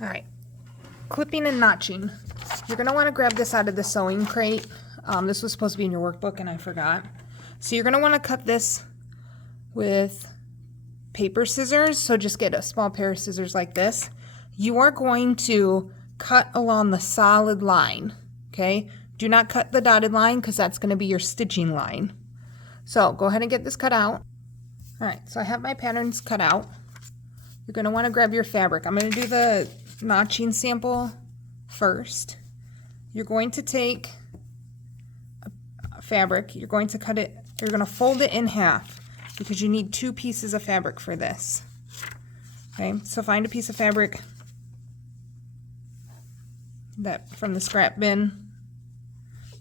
All right, clipping and notching. You're gonna wanna grab this out of the sewing crate. This was supposed to be in your workbook and I forgot. So you're gonna wanna cut this with paper scissors. So just get a small pair of scissors like this. You are going to cut along the solid line, okay? Do not cut the dotted line because that's gonna be your stitching line. So go ahead and get this cut out. All right, so I have my patterns cut out. You're gonna wanna grab your fabric. I'm gonna do the notching sample first. You're going to take a fabric, you're going to cut it, you're going to fold it in half because you need 2 pieces of fabric for this. Okay, so find a piece of fabric that from the scrap bin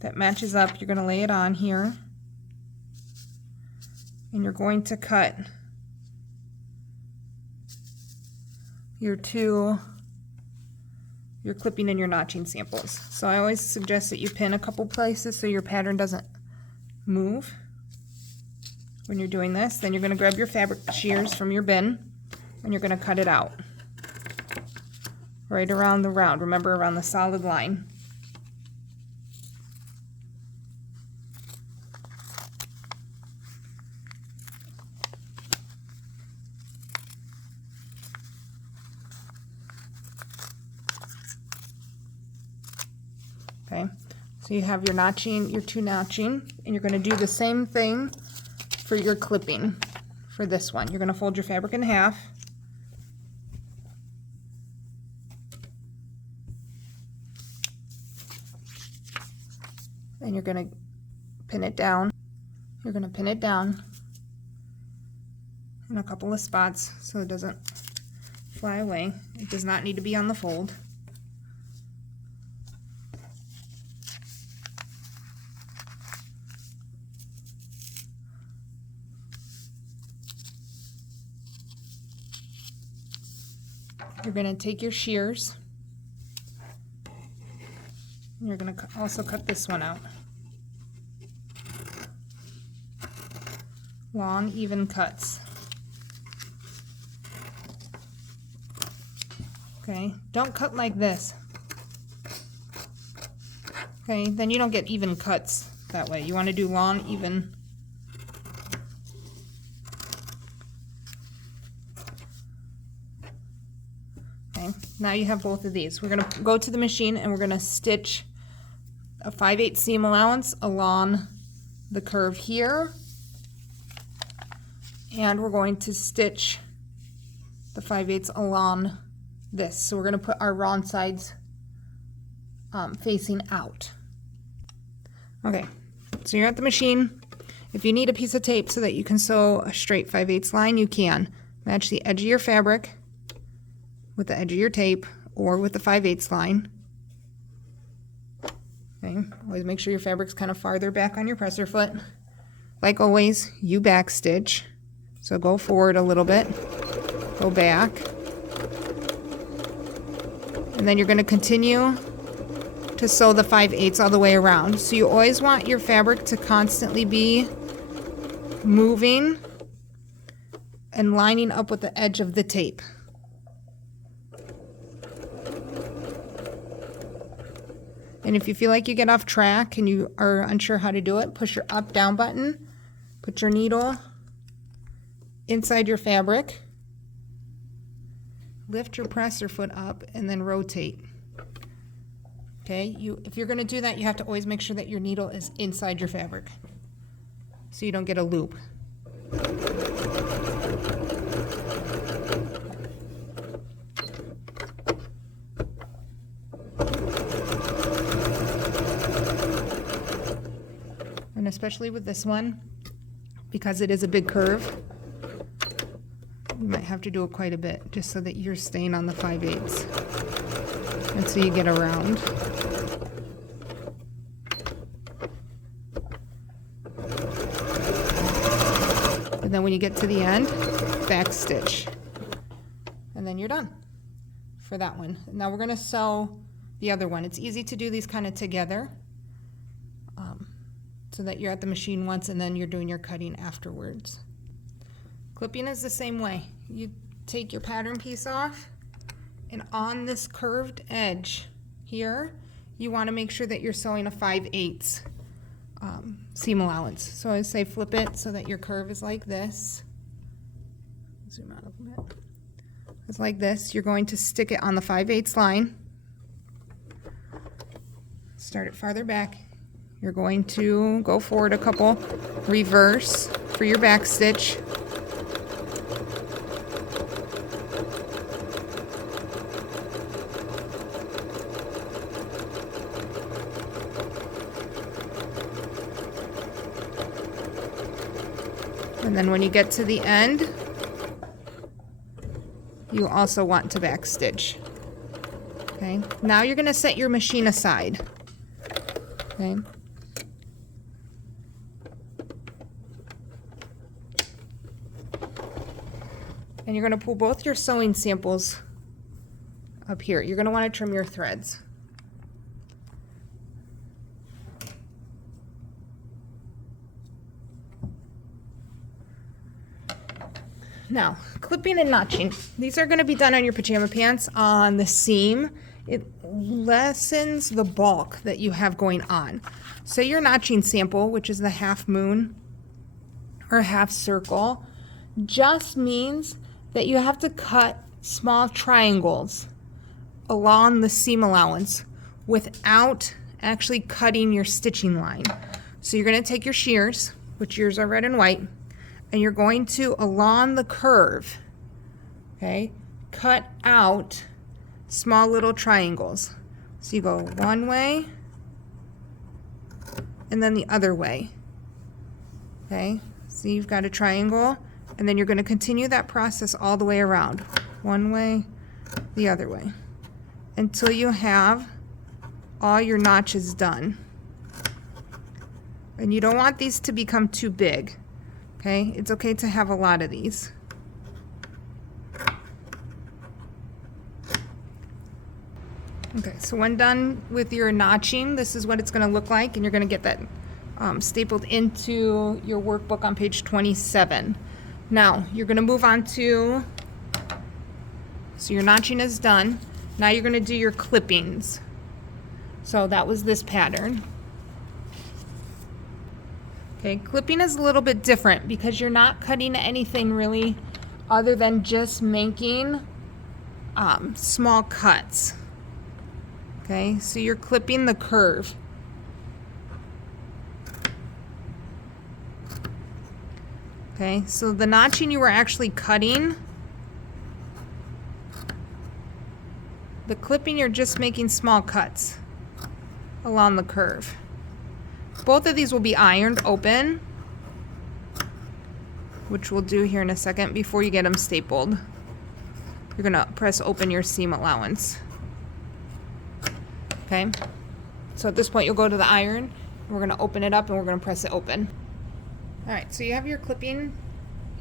that matches up. You're going to lay it on here and you're going to cut your clipping and your notching samples. So I always suggest that you pin a couple places so your pattern doesn't move when you're doing this. Then you're going to grab your fabric shears from your bin and you're going to cut it out right around the round. Remember, around the solid line. Okay, so you have your notching, your 2 notching, and you're going to do the same thing for your clipping for this one. You're going to fold your fabric in half. And you're going to pin it down. You're going to pin it down in a couple of spots so it doesn't fly away. It does not need to be on the fold. You're going to take your shears, and you're going to also cut this one out. Long, even cuts. Okay, don't cut like this. Okay, then you don't get even cuts that way. You want to do long, even. Okay, now you have both of these. We're going to go to the machine and we're going to stitch a 5/8 seam allowance along the curve here. And we're going to stitch the 5/8 along this. So we're going to put our wrong sides facing out. Okay, so you're at the machine. If you need a piece of tape so that you can sew a straight 5/8 line, you can. Match the edge of your fabric with the edge of your tape or with the 5/8 line. Okay, always make sure your fabric's kind of farther back on your presser foot. Like always, you back stitch. So go forward a little bit, go back, and then you're going to continue to sew the 5/8 all the way around. So you always want your fabric to constantly be moving and lining up with the edge of the tape. And if you feel like you get off track and you are unsure how to do it, push your up down button, put your needle inside your fabric, lift your presser foot up, and then rotate. Okay, if you're going to do that, you have to always make sure that your needle is inside your fabric so you don't get a loop. And especially with this one, because it is a big curve, you might have to do it quite a bit just so that you're staying on the 5/8 and so you get around. And then when you get to the end, back stitch. And then you're done for that one. Now we're going to sew the other one. It's easy to do these kind of together so that you're at the machine once and then you're doing your cutting afterwards. Clipping is the same way. You take your pattern piece off And on this curved edge here, you want to make sure that you're sewing a 5/8 seam allowance. So I say flip it so that your curve is like this. Zoom out a little bit. It's like this. You're going to stick it on the 5/8 line. Start it farther back. You're going to go forward a couple, reverse for your back stitch. And then when you get to the end, you also want to back stitch. Okay, now you're going to set your machine aside. Okay. And you're going to pull both your sewing samples up here. You're going to want to trim your threads. Now, clipping and notching. These are going to be done on your pajama pants on the seam. It lessens the bulk that you have going on. So your notching sample, which is the half moon or half circle, just means that you have to cut small triangles along the seam allowance without actually cutting your stitching line. So you're going to take your shears, which yours are red and white, and you're going to, along the curve, okay, cut out small little triangles. So you go one way and then the other way. Okay, so you've got a triangle, and then you're going to continue that process all the way around. One way, the other way, until you have all your notches done. And you don't want these to become too big. Okay, it's okay to have a lot of these. Okay, so when done with your notching, this is what it's going to look like, and you're going to get that stapled into your workbook on page 27. Now, you're going to move on to, so your notching is done. Now you're going to do your clippings. So that was this pattern. Okay, clipping is a little bit different because you're not cutting anything really other than just making small cuts. Okay, so you're clipping the curve. Okay, so the notching you were actually cutting. The clipping, you're just making small cuts along the curve. Both of these will be ironed open, which we'll do here in a second before you get them stapled. You're gonna press open your seam allowance. Okay, so at this point you'll go to the iron, and we're gonna open it up and we're gonna press it open. All right, so you have your clipping.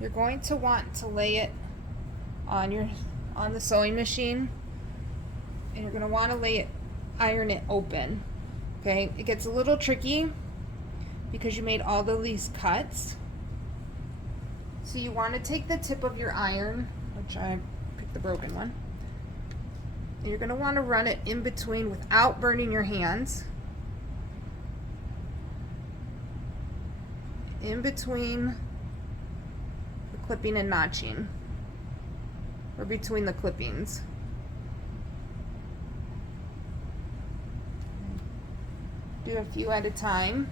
You're going to want to lay it on the sewing machine, and you're gonna want to iron it open. Okay, it gets a little tricky because you made all of these cuts. So you want to take the tip of your iron, which I picked the broken one, and you're going to want to run it in between without burning your hands. In between the clipping and notching, or between the clippings. Do a few at a time.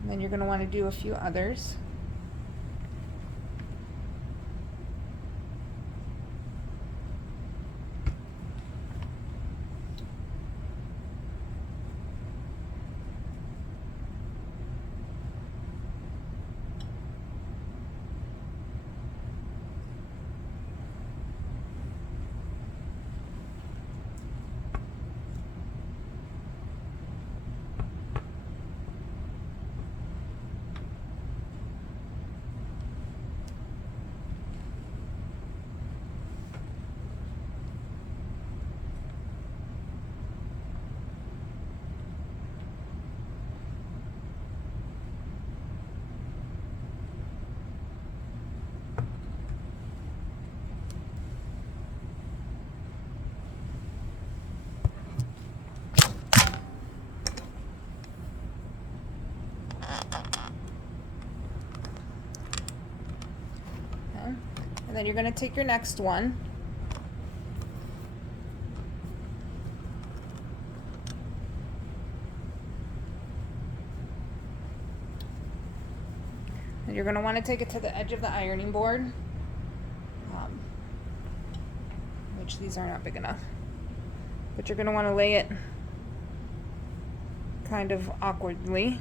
And then you're going to want to do a few others. then you're going to take your next one. And you're going to want to take it to the edge of the ironing board, which these are not big enough. But you're going to want to lay it kind of awkwardly.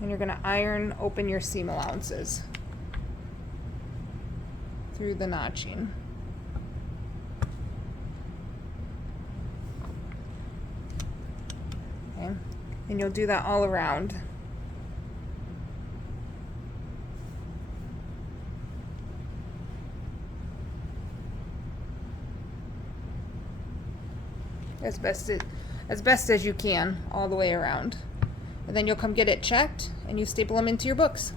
And you're going to iron open your seam allowances through the notching. Okay, and you'll do that all around. As best as you can, all the way around. And then you'll come get it checked and you staple them into your books.